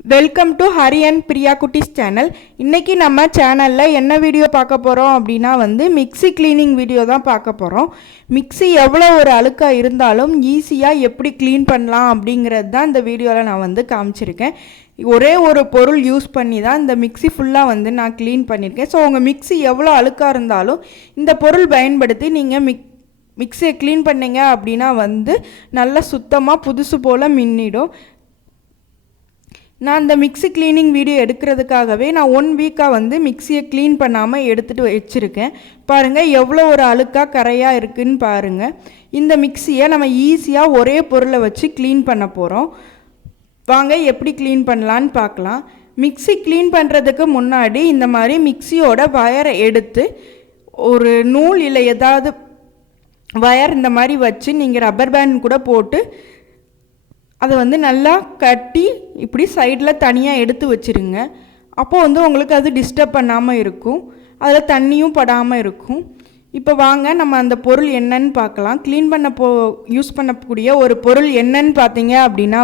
Welcome to Hari and Priya குட்டிஸ் channel. இன்றைக்கி நம்ம சேனலில் என்ன வீடியோ பார்க்க போகிறோம் அப்படின்னா மிக்ஸி க்ளீனிங் வீடியோ தான் பார்க்க போகிறோம். மிக்ஸி எவ்வளோ ஒரு அழுக்காக இருந்தாலும் ஈஸியாக எப்படி க்ளீன் பண்ணலாம் அப்படிங்கிறது தான் இந்த வீடியோவில் நான் காமிச்சிருக்கேன். ஒரே ஒரு பொருள் யூஸ் பண்ணி தான் இந்த மிக்ஸி ஃபுல்லாக நான் க்ளீன் பண்ணியிருக்கேன். ஸோ உங்கள் மிக்ஸி எவ்வளோ அழுக்காக இருந்தாலும் இந்த பொருள் பயன்படுத்தி நீங்கள் மிக்ஸியை க்ளீன் பண்ணிங்க அப்படின்னா நல்லா சுத்தமாக புதுசு போல் மின்னிடும். நான் இந்த மிக்ஸி க்ளீனிங் வீடியோ எடுக்கிறதுக்காகவே நான் 1 வீக்காக மிக்ஸியை க்ளீன் பண்ணாமல் எடுத்துகிட்டு வச்சுருக்கேன். பாருங்கள் எவ்வளோ ஒரு அழுக்காக கரையாக இருக்குதுன்னு பாருங்கள். இந்த மிக்ஸியை நம்ம ஈஸியாக ஒரே பொருளை வச்சு க்ளீன் பண்ண போகிறோம். வாங்க எப்படி க்ளீன் பண்ணலான்னு பார்க்கலாம். மிக்ஸி க்ளீன் பண்ணுறதுக்கு முன்னாடி இந்த மாதிரி மிக்ஸியோட வயரை எடுத்து ஒரு நூல் இல்லை ஏதாவது வயர் இந்த மாதிரி வச்சு நீங்கள் ரப்பர் பேண்ட் கூட போட்டு அதை நல்லா கட்டி இப்படி சைடில் தனியாக எடுத்து வச்சுருங்க. அப்போது உங்களுக்கு அது டிஸ்டர்ப் பண்ணாமல் இருக்கும், அதில் தண்ணியும் படாமல் இருக்கும். இப்போ வாங்க நம்ம அந்த பொருள் என்னன்னு பார்க்கலாம். க்ளீன் பண்ண யூஸ் பண்ணக்கூடிய ஒரு பொருள் என்னன்னு பார்த்தீங்க அப்படின்னா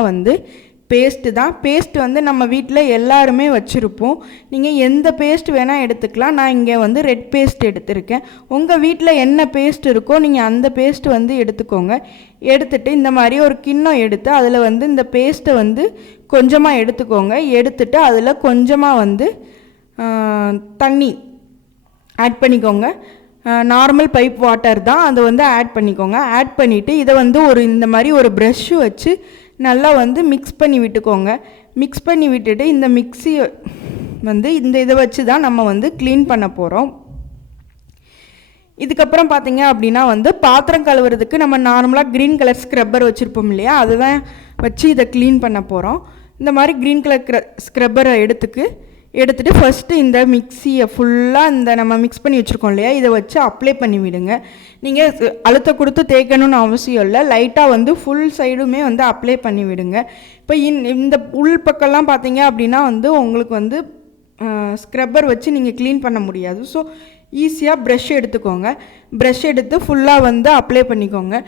பேஸ்ட்டு தான். பேஸ்ட் நம்ம வீட்டில் எல்லாருமே வச்சுருப்போம். நீங்கள் எந்த பேஸ்ட் வேணால் எடுத்துக்கலாம். நான் இங்கே ரெட் பேஸ்ட் எடுத்திருக்கேன். உங்கள் வீட்டில் என்ன பேஸ்ட் இருக்கோ நீங்கள் அந்த பேஸ்ட் எடுத்துக்கோங்க. எடுத்துகிட்டு இந்த மாதிரி ஒரு கிண்ணம் எடுத்து அதில் இந்த பேஸ்ட்டை கொஞ்சமாக எடுத்துக்கோங்க. எடுத்துகிட்டு அதில் கொஞ்சமாக தண்ணி ஆட் பண்ணிக்கோங்க. நார்மல் பைப் வாட்டர் தான், அதை ஆட் பண்ணிக்கோங்க. ஆட் பண்ணிவிட்டு இதை ஒரு இந்த மாதிரி ஒரு ப்ரஷ்ஷு வச்சு நல்லா மிக்ஸ் பண்ணி விட்டுக்கோங்க. மிக்ஸ் பண்ணி விட்டுட்டு இந்த மிக்ஸி இந்த இதை வச்சு தான் நம்ம க்ளீன் பண்ண போகிறோம். இதுக்கப்புறம் பார்த்தீங்க அப்படின்னா பாத்திரம் கழுவுறதுக்கு நம்ம நார்மலாக க்ரீன் கலர் ஸ்க்ரப்பர் வச்சுருப்போம் இல்லையா, அதை தான் வச்சு இதை க்ளீன் பண்ண போகிறோம். இந்த மாதிரி க்ரீன் கலர் ஸ்க்ரப்பரை எடுத்துகிட்டு ஃபஸ்ட்டு இந்த மிக்ஸியை ஃபுல்லாக நம்ம மிக்ஸ் பண்ணி வச்சுருக்கோம் இல்லையா, இதை வச்சு அப்ளை பண்ணி விடுங்க. நீங்கள் அழுத்த கொடுத்து தேய்க்கணும்னு அவசியம் இல்லை. லைட்டாக ஃபுல் சைடுமே அப்ளை பண்ணி விடுங்க. இப்போ இந்த உள் பக்கம்லாம் பார்த்தீங்க அப்படின்னா உங்களுக்கு ஸ்க்ரப்பர் வச்சு நீங்கள் க்ளீன் பண்ண முடியாது. ஸோ ஈஸியாக ப்ரஷ் எடுத்துக்கோங்க. ப்ரஷ் எடுத்து ஃபுல்லாக அப்ளை பண்ணிக்கோங்க.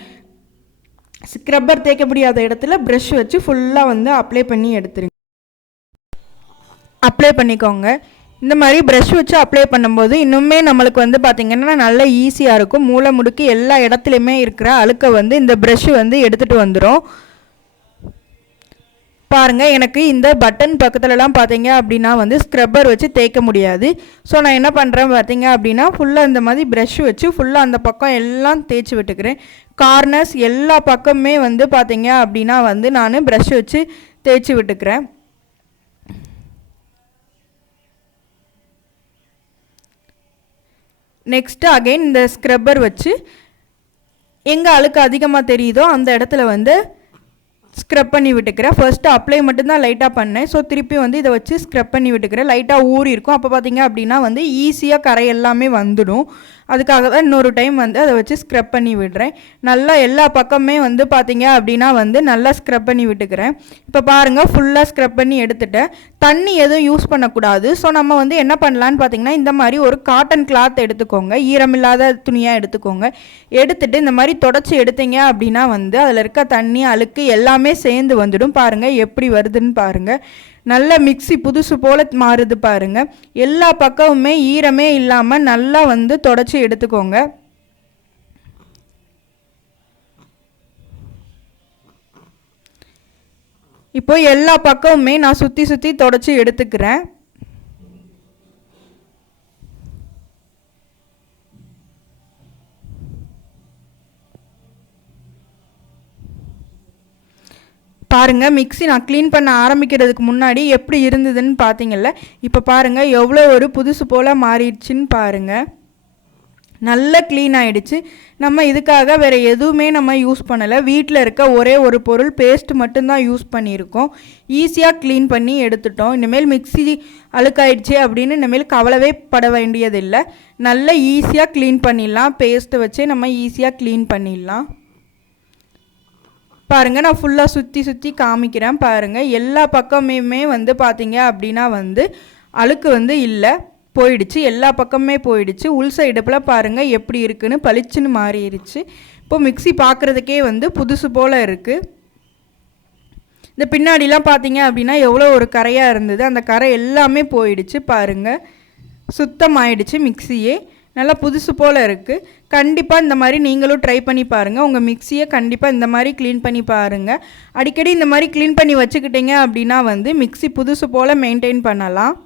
ஸ்க்ரப்பர் தேய்க்க முடியாத இடத்துல ப்ரஷ் வச்சு ஃபுல்லாக அப்ளை பண்ணி எடுத்துருங்க. அப்ளை பண்ணிக்கோங்க. இந்த மாதிரி ப்ரஷ் வச்சு அப்ளை பண்ணும்போது இன்னுமே நம்மளுக்கு பார்த்திங்கன்னா நல்லா ஈஸியாக இருக்கும். மூளை முடுக்கி எல்லா இடத்துலையுமே இருக்கிற அழுக்கை இந்த ப்ரஷ்ஷு எடுத்துகிட்டு வந்துடும். பாருங்கள், எனக்கு இந்த பட்டன் பக்கத்துலலாம் பார்த்தீங்க அப்படின்னா ஸ்க்ரப்பர் வச்சு தேய்க்க முடியாது. ஸோ நான் என்ன பண்ணுறேன் பார்த்தீங்க அப்படின்னா ஃபுல்லாக இந்த மாதிரி ப்ரஷ் வச்சு ஃபுல்லாக அந்த பக்கம் எல்லாம் தேய்ச்சி விட்டுக்கிறேன். கார்னர்ஸ் எல்லா பக்கமே பார்த்தீங்க அப்படின்னா நான் ப்ரஷ் வச்சு தேய்ச்சி விட்டுக்கிறேன். நெக்ஸ்ட்டு அகைன் இந்த ஸ்க்ரப்பர் வச்சு எங்கே அழுக்கு அதிகமாக தெரியுதோ அந்த இடத்துல ஸ்க்ரப் பண்ணி விட்டுக்கிறேன். ஃபர்ஸ்ட்டு அப்ளை மட்டும்தான் லைட்டாக பண்ணேன். ஸோ திருப்பி இதை வச்சு ஸ்க்ரப் பண்ணி விட்டுக்கிறேன். லைட்டாக ஊறி இருக்கும். அப்போ பார்த்தீங்க அப்படின்னா ஈஸியாக கரை எல்லாமே வந்துடும். அதுக்காக தான் இன்னொரு டைம் அதை வச்சு ஸ்க்ரப் பண்ணி விடுறேன். நல்லா எல்லா பக்கமே பார்த்தீங்க அப்படின்னா நல்லா ஸ்க்ரப் பண்ணி விட்டுக்கிறேன். இப்போ பாருங்கள், ஃபுல்லாக ஸ்க்ரப் பண்ணி எடுத்துட்டேன். தண்ணி எதுவும் யூஸ் பண்ணக்கூடாது. ஸோ நம்ம என்ன பண்ணலான்னு பார்த்தீங்கன்னா இந்த மாதிரி ஒரு காட்டன் கிளாத் எடுத்துக்கோங்க. ஈரமில்லாத துணியாக எடுத்துக்கோங்க. எடுத்துகிட்டு இந்த மாதிரி தொடச்சி எடுத்தீங்க அப்படின்னா அதில் இருக்க தண்ணி அழுக்கு எல்லாமே சேர்ந்து வந்துடும். பாருங்கள் எப்படி வருதுன்னு பாருங்கள். நல்ல மிக்ஸி புதுசு போல் மாறுது பாருங்கள். எல்லா பக்கமுமே ஈரமே இல்லாமல் நல்லா தொடச்சி எடுத்துக்கோங்க. இப்போ எல்லா பக்கமுமே நான் சுற்றி சுற்றி தொடச்சி எடுத்துக்கிறேன். பாருங்கள், மிக்ஸி நான் க்ளீன் பண்ண ஆரம்பிக்கிறதுக்கு முன்னாடி எப்படி இருந்ததுன்னு பார்த்தீங்கல்ல. இப்போ பாருங்கள் எவ்வளோ ஒரு புதுசு போல் மாறிடுச்சின்னு பாருங்கள். நல்லா க்ளீன் ஆகிடுச்சு. நம்ம இதுக்காக வேறு எதுவுமே நம்ம யூஸ் பண்ணலை. வீட்டில் இருக்க ஒரே ஒரு பொருள் பேஸ்ட் மட்டும்தான் யூஸ் பண்ணியிருக்கோம். ஈஸியாக க்ளீன் பண்ணி எடுத்துட்டோம். இனிமேல் மிக்ஸி அழுக்காயிடுச்சு அப்படின்னு இனிமேல் கவலைவே பட வேண்டியதில்லை. நல்லா ஈஸியாக க்ளீன் பண்ணிடலாம். பேஸ்ட்டை வச்சே நம்ம ஈஸியாக க்ளீன் பண்ணிடலாம். பாருங்கள், நான் ஃபுல்லாக சுற்றி சுற்றி காமிக்கிறேன். பாருங்கள், எல்லா பக்கமுமே பார்த்தீங்க அப்படின்னா அழுக்கு இல்லை, போயிடுச்சு. எல்லா பக்கமே போயிடுச்சு. உள் சைடுப்பில் பாருங்கள் எப்படி இருக்குன்னு பளிச்சுன்னு மாறிடுச்சு. இப்போ மிக்ஸி பார்க்குறதுக்கே புதுசு போல் இருக்குது. இந்த பின்னாடிலாம் பார்த்தீங்க அப்படின்னா எவ்வளோ ஒரு கரையாக இருந்தது, அந்த கரை எல்லாமே போயிடுச்சு பாருங்கள். சுத்தமாயிடுச்சு மிக்சியே, நல்லா புதுசு போல் இருக்குது. கண்டிப்பாக இந்த மாதிரி நீங்களும் ட்ரை பண்ணி பாருங்கள். உங்கள் மிக்சியை கண்டிப்பாக இந்த மாதிரி க்ளீன் பண்ணி பாருங்கள். அடிக்கடி இந்த மாதிரி க்ளீன் பண்ணி வச்சுக்கிட்டீங்க அப்படின்னா வந்து மிக்சி புதுசு போல் மெயின்டைன் பண்ணலாம்.